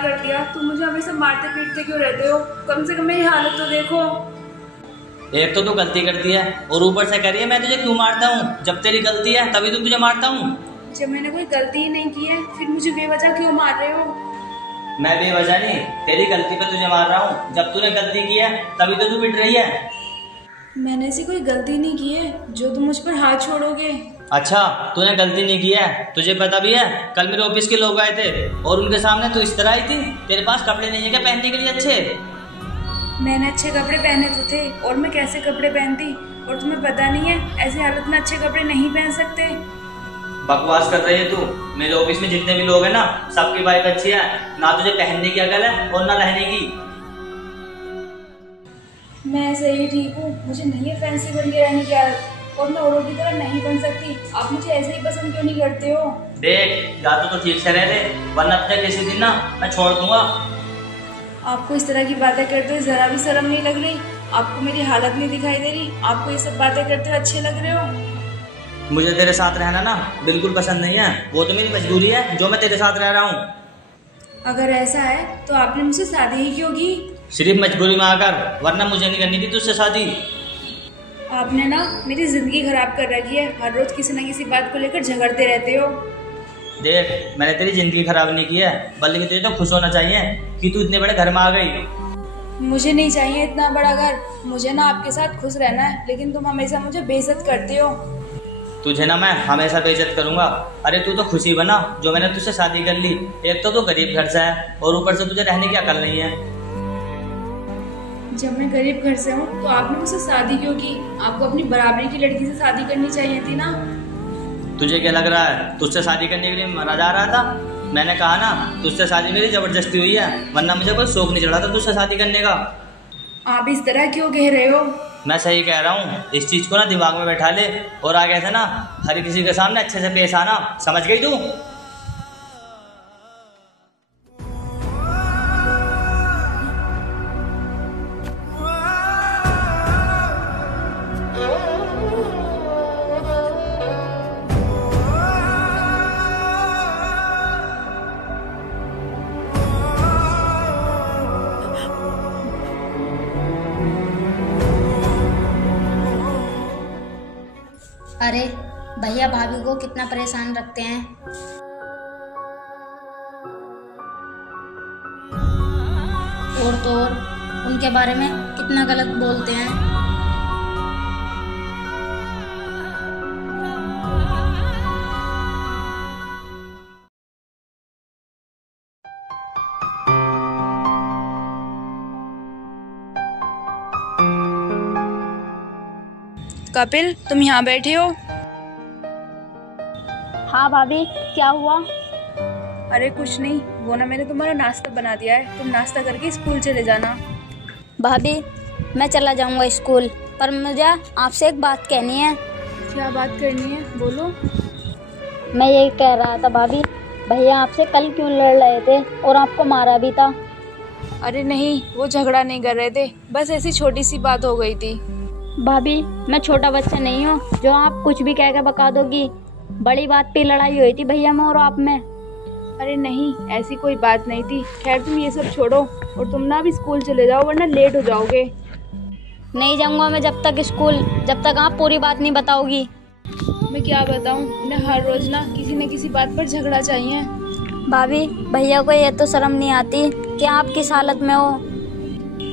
कर दिया? तुम मुझे हमेशा मारते पीटते क्यों रहते हो? कम से कम मेरी हालत तो देखो। एक तो तू गलती करती है और ऊपर से कह रही है मैं तुझे क्यों मारता हूँ। जब तेरी गलती है तभी तो तुझे मारता हूँ। जब मैंने कोई गलती ही नहीं की है फिर मुझे बेवजह क्यों मार रहे हो? मैं बेवजह नहीं, तेरी गलती पे तुझे मार रहा हूँ। जब तूने गलती की है तभी तो तू पिट रही है। मैंने ऐसी कोई गलती नहीं की है जो तुम मुझ पर हाथ छोड़ोगे। अच्छा, तूने गलती नहीं की है, तुझे पता भी है। कल मेरे ऑफिस के लोग आए थे और उनके सामने तू इस तरह आई थी। तेरे पास कपड़े नहीं है क्या पहनने के लिए अच्छे? मैंने अच्छे कपड़े पहने तो थे, और मैं कैसे कपड़े पहनती? और तुम्हें पता नहीं है ऐसी हालत में अच्छे कपड़े नहीं पहन सकते। बकवास कर रही है तू। मेरे ऑफिस में जितने भी लोग हैं ना, सबकी वाइफ अच्छी है। ना तुझे पहनने की अकल है और ना रहने की। मैं ऐसे ही ठीक हूँ, मुझे नहीं है फैंसी बन के रहने की आदत, और मैं औरों की तरह नहीं बन सकती। आप मुझे ऐसे ही पसंद क्यों नहीं करते हो? देख, या तो ठीक से रह ले, वरना तुझे किसी दिन ना मैं छोड़ दूंगा। आपको इस तरह की बातें करते हुए जरा भी शर्म नहीं लग रही? आपको मेरी हालत नहीं दिखाई दे रही? आपको ये सब बातें करते हुए अच्छे लग रहे हो? मुझे तेरे साथ रहना ना बिल्कुल पसंद नहीं है। वो तो मेरी मजबूरी है जो मैं तेरे साथ रह रहा हूँ। अगर ऐसा है तो आपने मुझसे शादी ही क्यों की? सिर्फ मजबूरी में आकर, वरना मुझे नहीं करनी थी तुझसे शादी। आपने ना मेरी जिंदगी खराब कर रखी है। हर रोज किसी न किसी बात को लेकर झगड़ते रहते हो। देख, मैंने तेरी जिंदगी खराब नहीं की है, बल्कि तुझे तो खुश होना चाहिए कि तू इतने बड़े घर में आ गई। मुझे नहीं चाहिए इतना बड़ा घर। मुझे ना आपके साथ खुश रहना है, लेकिन तुम हमेशा मुझे बेइज्जत करते हो। तुझे ना मैं हमेशा बेइज्जत करूंगा। अरे तू तो खुशी बना जो मैंने तुझसे शादी कर ली। एक तो तू गरीब घर से है और ऊपर से तुझे रहने की अकल नहीं है। जब मैं गरीब घर से हूँ तो आपने मुझसे शादी क्यों की? आपको अपनी बराबरी की लड़की से शादी करनी चाहिए थी ना। तुझे क्या लग रहा है तुझसे शादी करने के लिए मरा जा रहा था? मैंने कहा ना, तुझसे शादी मेरी जबरदस्ती हुई है, वरना मुझे कोई शौक नहीं चढ़ा था तुझसे शादी करने का। आप इस तरह क्यों कह रहे हो? मैं सही कह रहा हूँ। इस चीज को ना दिमाग में बैठा ले और आगे से ना हर किसी के सामने अच्छे से पेश आना। समझ गई तू? अरे भैया भाभी को कितना परेशान रखते हैं। और तो और उनके बारे में कितना गलत बोलते हैं। कपिल, तुम यहाँ बैठे हो? हाँ भाभी, क्या हुआ? अरे कुछ नहीं, वो ना मैंने तुम्हारा नाश्ता बना दिया है, तुम नाश्ता करके स्कूल चले जाना। भाभी, मैं चला जाऊंगा स्कूल, पर मुझे आपसे एक बात कहनी है। क्या बात करनी है? बोलो। मैं यही कह रहा था भाभी, भैया आपसे कल क्यों लड़ रहे थे और आपको मारा भी था? अरे नहीं, वो झगड़ा नहीं कर रहे थे, बस ऐसी छोटी सी बात हो गई थी। भाभी, मैं छोटा बच्चा नहीं हूँ जो आप कुछ भी कह के बका दोगी। बड़ी बात पे लड़ाई हुई थी भैया में और आप में। अरे नहीं, ऐसी कोई बात नहीं थी। खैर तुम ये सब छोड़ो और तुम ना अभी स्कूल चले जाओ, वरना लेट हो जाओगे। नहीं जाऊंगा मैं जब तक आप पूरी बात नहीं बताओगी। मैं क्या बताऊं, उन्हें हर रोज ना किसी न किसी बात पर झगड़ा चाहिए। भाभी, भैया को ये तो शर्म नहीं आती कि आप किस हालत में हो।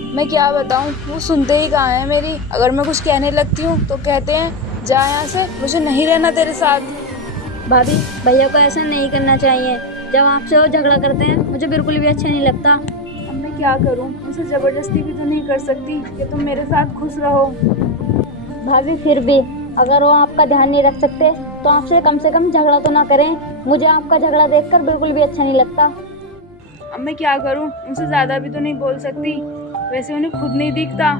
मैं क्या बताऊं, वो सुनते ही कहाँ है मेरी। अगर मैं कुछ कहने लगती हूँ तो कहते हैं जा यहाँ से, मुझे नहीं रहना तेरे साथ। भाभी, भैया को ऐसा नहीं करना चाहिए। जब आपसे वो झगड़ा करते हैं मुझे बिल्कुल भी अच्छा नहीं लगता। अब मैं क्या करूं, उनसे जबरदस्ती भी तो नहीं कर सकती कि तुम मेरे साथ खुश रहो। भाभी, फिर भी अगर वो आपका ध्यान नहीं रख सकते तो आपसे कम से कम झगड़ा तो ना करें। मुझे आपका झगड़ा देखकर बिल्कुल भी अच्छा नहीं लगता। अब मैं क्या करूं, उनसे ज्यादा भी तो नहीं बोल सकती, वैसे उन्हें खुद नहीं दिखता।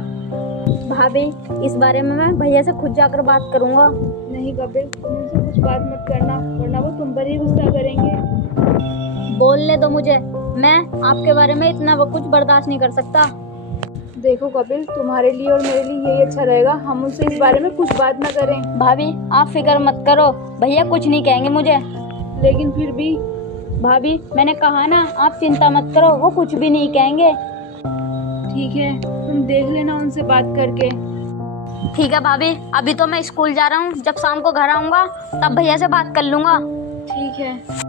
भाभी, इस बारे में मैं भैया से खुद जाकर बात करूंगा। नहीं कपिल, तुम उनसे कुछ बात मत करना, वरना वो तुम पर ही गुस्सा करेंगे। बोलने दो मुझे, मैं आपके बारे में इतना कुछ बर्दाश्त नहीं कर सकता। देखो कपिल, तुम्हारे लिए और मेरे लिए यही अच्छा रहेगा, हम उनसे इस बारे में कुछ बात ना करें। भाभी, आप फिक्र मत करो, भैया कुछ नहीं कहेंगे मुझे। लेकिन फिर भी भाभी मैंने कहा ना, आप चिंता मत करो, वो कुछ भी नहीं कहेंगे। ठीक है, तुम देख लेना उनसे बात करके। ठीक है भाभी, अभी तो मैं स्कूल जा रहा हूँ, जब शाम को घर आऊँगा तब भैया से बात कर लूँगा। ठीक है।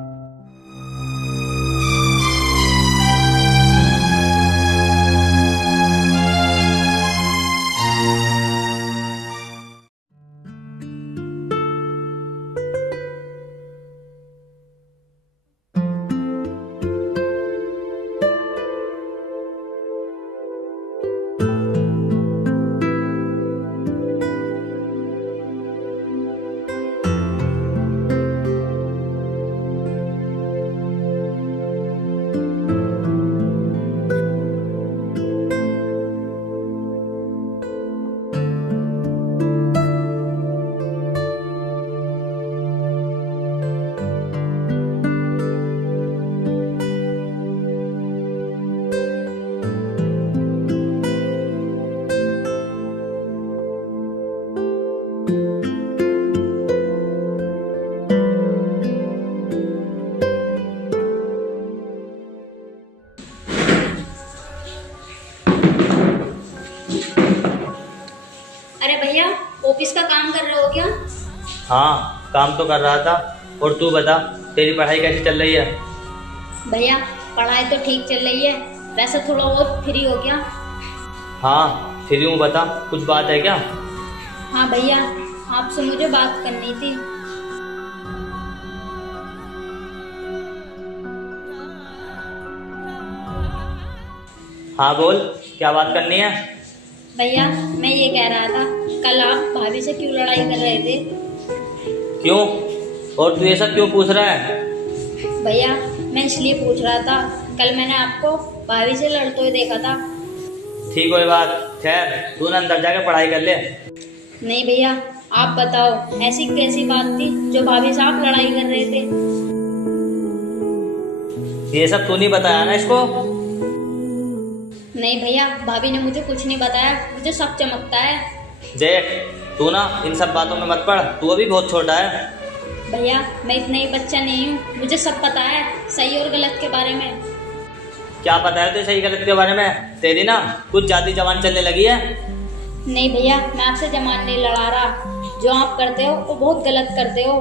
अरे भैया, ऑफिस का काम कर रहे हो क्या? हाँ, काम तो कर रहा था। और तू बता, तेरी पढ़ाई कैसी चल रही है? भैया पढ़ाई तो ठीक चल रही है, वैसे थोड़ा बहुत फ्री हो क्या? हाँ फ्री हूँ, बता कुछ बात है क्या? हाँ भैया, आपसे मुझे बात करनी थी। हाँ बोल, क्या बात करनी है? भैया मैं ये कह रहा था, कल आप भाभी से क्यों लड़ाई कर रहे थे? क्यों? और तू ये सब क्यों पूछ रहा है? भैया मैं इसलिए पूछ रहा था, कल मैंने आपको भाभी से लड़ते हुए देखा था। ठीक कोई बात, खैर तू ना अंदर जाके पढ़ाई कर ले। नहीं भैया, आप बताओ ऐसी कैसी बात थी जो भाभी से आप लड़ाई कर रहे थे? ये सब तू नहीं बताया ना इसको? नहीं भैया, भाभी ने मुझे कुछ नहीं बताया, मुझे सब चमकता है। देख, तू ना इन सब बातों में मत पड़, तू अभी बहुत छोटा है। भैया मैं इतना ही बच्चा नहीं हूँ, मुझे सब पता है सही और गलत के बारे में। क्या पता है तुझे सही गलत के बारे में? तेरी ना कुछ ज्यादा जबान चलने लगी है। नहीं भैया, मैं आपसे जबान नहीं लड़ा रहा, जो आप करते हो वो बहुत गलत करते हो।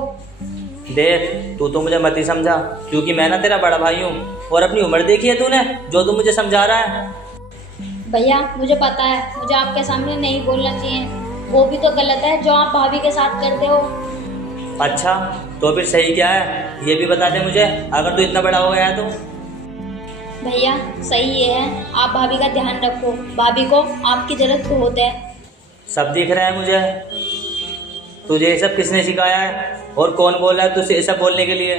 देख, तू तो मुझे मत ही समझा, क्योंकि मैं ना तेरा बड़ा भाई हूँ और अपनी उम्र देखी है तूने, जो तू मुझे समझा रहा है। भैया मुझे पता है, मुझे आपके सामने नहीं बोलना चाहिए, वो भी तो गलत है जो आप भाभी के साथ करते हो। अच्छा, तो फिर सही क्या है ये भी बता दे मुझे, अगर तू इतना बड़ा हो गया है तो। भैया सही ये है, आप भाभी का ध्यान रखो, भाभी को आपकी जरूरत बहुत है। सब दिख रहा है मुझे। तुझे ये सब किसने सिखाया है और कौन बोला है तुझसे ये सब बोलने के लिए?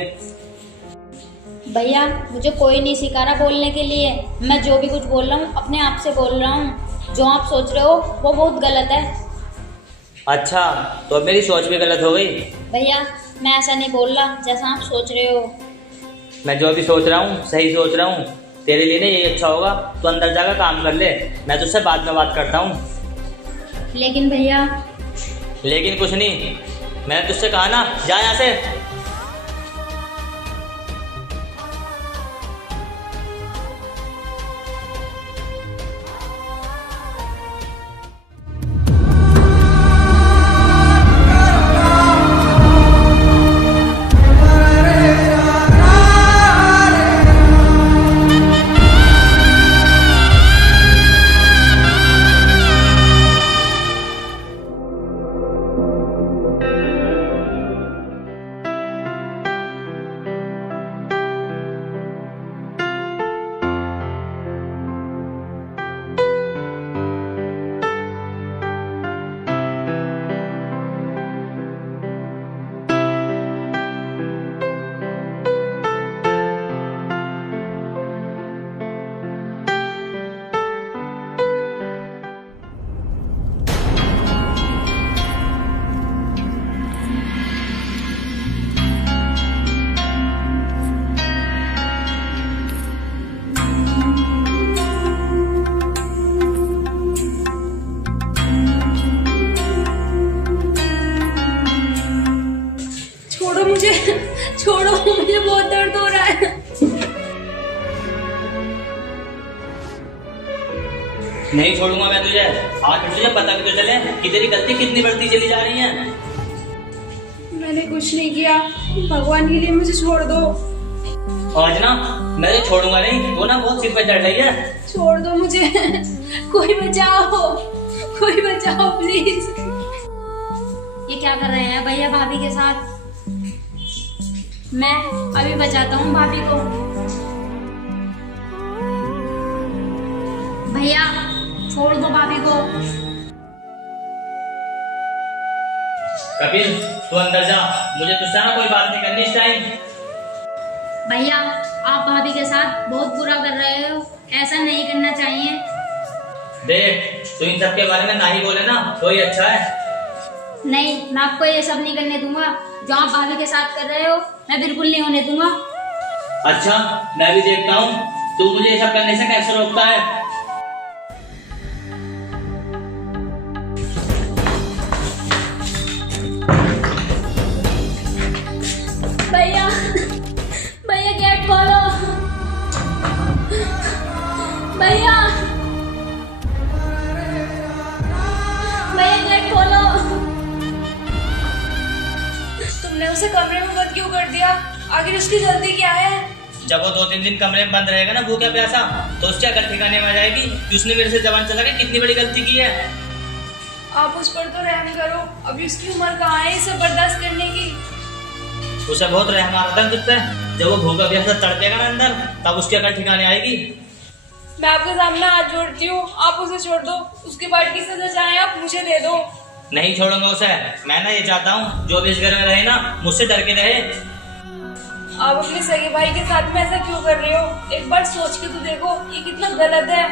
भैया मुझे कोई नहीं सिखा रहा बोलने के लिए, मैं जो भी कुछ बोल रहा हूँ अपने आप से बोल रहा हूँ। जो आप सोच रहे हो वो बहुत गलत है। अच्छा, तो अब मेरी सोच भी गलत हो गई? भैया मैं ऐसा नहीं बोल रहा जैसा आप सोच रहे हो। मैं जो भी सोच रहा हूँ सही सोच रहा हूँ। तेरे लिए ना यही अच्छा होगा, तो अंदर जाकर काम कर ले, मैं तुझसे बाद में बात करता हूँ। लेकिन भैया। लेकिन कुछ नहीं, मैंने तुझसे कहा ना, जा यहाँ से। छोड़ो मुझे बहुत दर्द हो रहा है। नहीं छोड़ूंगा मैं तुझे। आखिर तुझे पता भी तो चले कि तेरी गलती कितनी बढ़ती चली जा रही है। मैंने कुछ नहीं किया, भगवान के लिए मुझे छोड़ दो। आज ना मैं तो छोड़ूंगा नहीं, वो ना बहुत सिर पे चढ़ रही है। छोड़ दो मुझे, कोई बचाओ, कोई बचाओ प्लीज। ये क्या कर रहे हैं भैया भाभी के साथ? मैं अभी बचाता हूँ भाभी को। भैया छोड़ दो भाभी को। कपिल तू अंदर जा, मुझे तुझसे ना कोई बात नहीं करनी इस टाइम। भैया आप भाभी के साथ बहुत बुरा कर रहे हो, ऐसा नहीं करना चाहिए। देख तू इन सब के बारे में ना ही बोले ना तो ही अच्छा है। नहीं, मैं आपको ये सब नहीं करने दूंगा। जो आप भाभी के साथ कर रहे हो मैं बिल्कुल नहीं होने दूंगा। अच्छा मैं भी देखता हूँ तू मुझे ये सब करने से कैसे रोकता है। भैया, भैया गेट खोलो। भैया, भैया गेट खोलो। तुमने उसे कमरे में बंद क्यों कर दिया? आखिर उसकी गलती क्या है? जब वो 2-3 दिन कमरे में बंद रहेगा ना भूखा प्यासा, तो उसकी अकल ठिकाने में आ जाएगी कि उसने मेरे से जबान चला के कितनी बड़ी गलती की है। आप उस पर तो रहम करो, अभी उसकी उम्र कहाँ है इसे बर्दाश्त करने की। उसे बहुत रहम आ रहा था तुझ पे। जब वो भूखा प्यासा तड़पेगा ना अंदर, तब उसकी अकल ठिकाने आएगी। मैं आपके सामने हाथ जोड़ती हूँ, आप उसे छोड़ दो। उसके बाद की सजा चाहे आप मुझे दे दो। नहीं छोड़ूंगा उसे। मैं ना ये चाहता हूँ जो भी इस घर में रहे ना मुझसे डर के रहे। आप अपने सगे भाई के साथ में ऐसा क्यों कर रहे हो? एक बार सोच के तो देखो, ये कितना गलत है।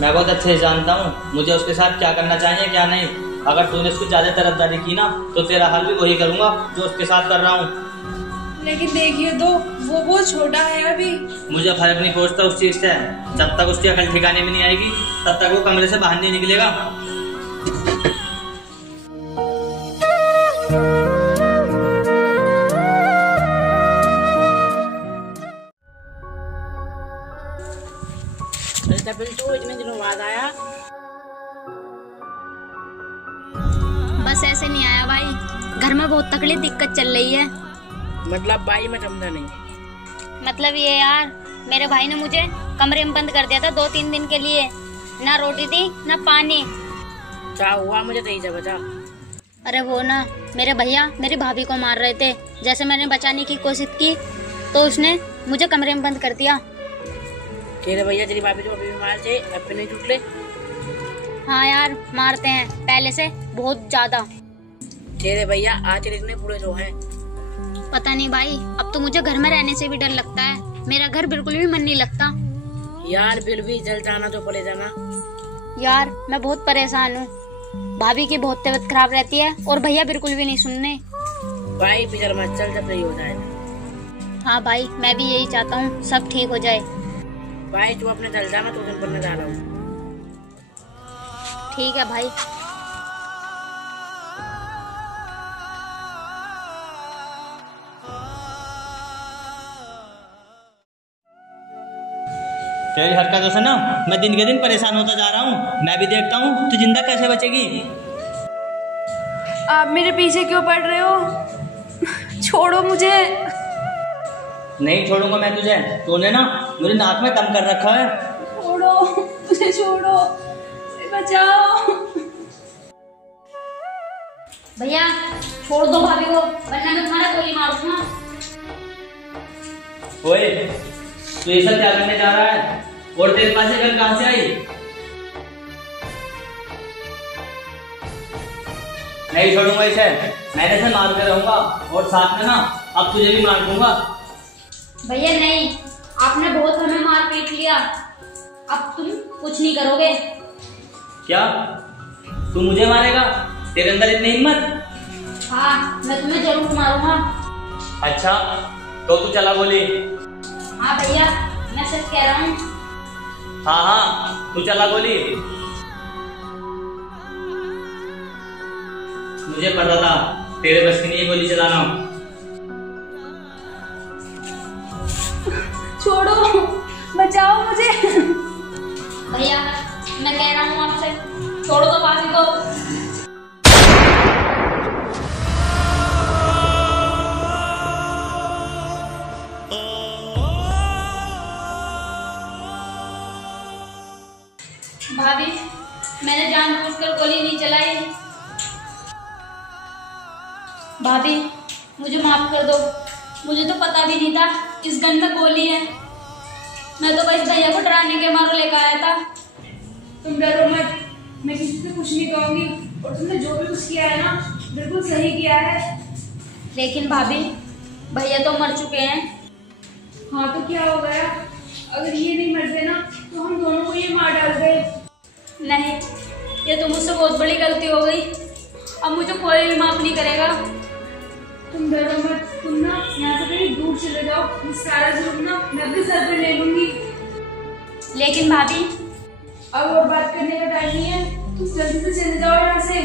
मैं बहुत अच्छे से जानता हूँ मुझे उसके साथ क्या करना चाहिए क्या नहीं। अगर तूने उसकी ज्यादा तरफदारी की ना तो तेरा हाल भी वही करूंगा जो उसके साथ कर रहा हूँ। लेकिन देखिए तो वो बहुत छोटा है अभी। मुझे फर्क नहीं पहुंचता उस चीज से। जब तक उसकी अकल ठिकाने में नहीं आएगी तब तक वो कमरे से बाहर नहीं निकलेगा। तो इतने दिनों बाद आया। बस ऐसे नहीं आया भाई, घर में बहुत तकलीफ दिक्कत चल रही है। मतलब भाई मैं समझा नहीं। मतलब ये यार, मेरे भाई ने मुझे कमरे में बंद कर दिया था 2-3 दिन के लिए। ना रोटी थी ना पानी। क्या हुआ मुझे सही से बता। अरे वो ना मेरे भैया मेरी भाभी को मार रहे थे। जैसे मैंने बचाने की कोशिश की तो उसने मुझे कमरे में बंद कर दिया। तेरे भैया तेरी भाभी तो अभी भी मार से अब नहीं टूट ले। हाँ यार मारते हैं, पहले से बहुत ज्यादा। तेरे भैया आज इतने बुरे जो हैं। पता नहीं भाई, अब तो मुझे घर में रहने से भी डर लगता है। मेरा घर बिल्कुल भी मन नहीं लगता। यार बिल भी जल जाना तो पड़े जाना। यार मैं बहुत परेशान हूँ। भाभी की बहुत तबीयत खराब रहती है और भैया बिल्कुल भी नहीं सुनने। भाई फिक्र मत चल, जब नहीं हो जाएगा। हाँ भाई मैं भी यही चाहता हूँ, सब ठीक हो जाए। भाई तू अपने जल जाना, तो दिन पर जा रहा हूँ। ठीक है भाई। तेरी हरकतों से ना मैं दिन के दिन परेशान होता जा रहा हूँ। मैं भी देखता हूँ तू जिंदा कैसे बचेगी। आप मेरे पीछे क्यों पड़ रहे हो? छोड़ो मुझे। नहीं छोड़ूंगा मैं तुझे। तूने ना मेरी नाक में दम कर रखा है। छोड़ो मुझे, छोड़ो, बचाओ। भैया छोड़ दो भाभी को, वरना मैं तुम्हारा गोली मारूंगा। ओए तू ये सब क्या करने जा रहा है? और तेरे पास ये गन कहाँ से आई? नहीं छोड़ूंगा इसे। मैंने इसे मार के रहूंगा और साथ में ना अब तुझे भी मार दूंगा। भैया नहीं, आपने बहुत हमें मार पीट लिया, अब तुम कुछ नहीं करोगे। क्या तू मुझे मारेगा? तेरे अंदर इतनी हिम्मत? हाँ मैं तुम्हें जरूर मारूंगा। अच्छा तो तू चला गोली। हाँ भैया मैं सच कह रहा हूँ। हाँ हाँ तू चला गोली। मुझे पता था तेरे बस की नहीं गोली चलाना। छोड़ो, बचाओ मुझे। भैया मैं कह रहा हूँ आपसे, छोड़ो तो भाभी को। भाभी, मैंने जानबूझकर गोली नहीं चलाई। भाभी, मुझे माफ कर दो, मुझे तो पता भी नहीं था इस गन में गोली है। मैं तो बस भैया को डराने के मारे लेकर आया था। तुम डरो मत, मैं किसी से कुछ नहीं कहूंगी, और तुमने जो भी कुछ किया है ना बिल्कुल सही किया है। लेकिन भाभी, भैया तो मर चुके हैं। हाँ तो क्या हो गया, अगर ये नहीं मरते ना तो हम दोनों को ये मार डालते। नहीं, ये तो मुझसे बहुत बड़ी गलती हो गई। अब मुझे कोई भी माफ नहीं करेगा। तुम डरो मत, तुम ना यहाँ से कहीं दूर चले जाओ, ये सारा जुर्म ना मैं अपने सर पे ले लूंगी। लेकिन भाभी, अब और बात करने का टाइम नहीं है, तुम जल्दी से चले जाओ यहाँ से।